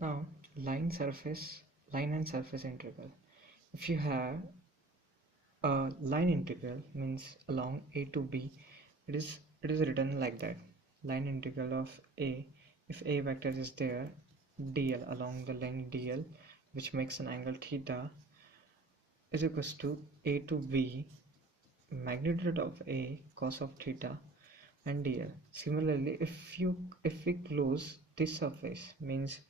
Now line and surface integral. If you have a line integral means along a to b, it is written like that. Line integral of a, if a vector is there, dl along the line dl, which makes an angle theta, is equals to a to b magnitude of a cos of theta and dl. Similarly, if we close this surface means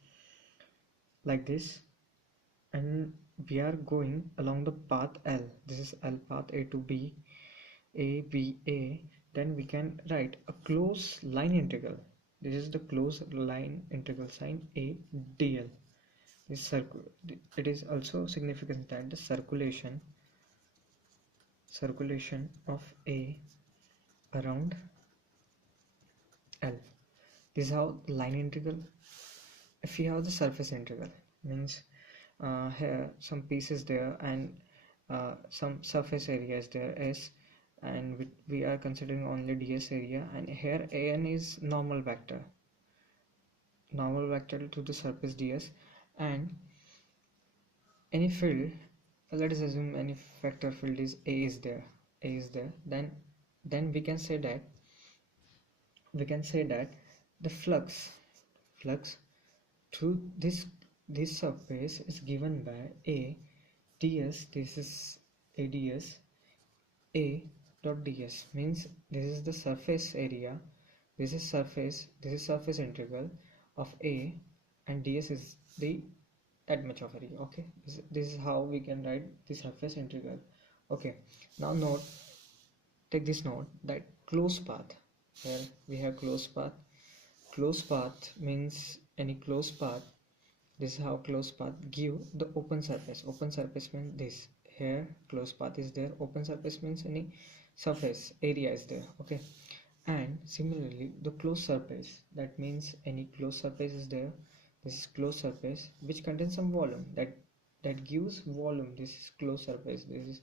like this, and we are going along the path L, this is L path a to b, a b a, then we can write a closed line integral. This is the closed line integral sign a dl. This circle, it is also significant that the circulation of a around L. This is how line integral. If you have the surface integral means here some pieces there, and some surface area is there S, and we are considering only ds area, and here an is normal vector to the surface ds, and any field, let us assume any vector field is a is there, then we can say that the flux through this surface is given by a ds, this is a ds, a dot ds means this is the surface area, this is surface integral of a, and ds is the that much of area. Okay, this is how we can write the surface integral. Okay, now take this note that closed path, here we have closed path means any closed path, this is how closed path give the open surface means this, here closed path is there, open surface means any surface area is there. Okay, and similarly the closed surface, that means any closed surface is there, this is closed surface which contains some volume, that gives volume, this is closed surface, this is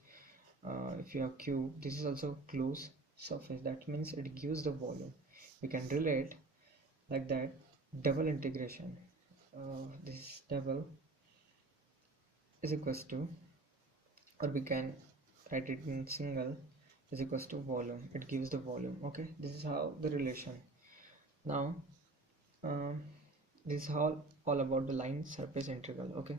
if you have cube, this is also closed surface, that means it gives the volume. We can relate like that, double integration, this double is equals to, or we can write it in single, is equals to volume, it gives the volume. Okay, this is how the relation. Now um, this is all about the line surface integral. Okay,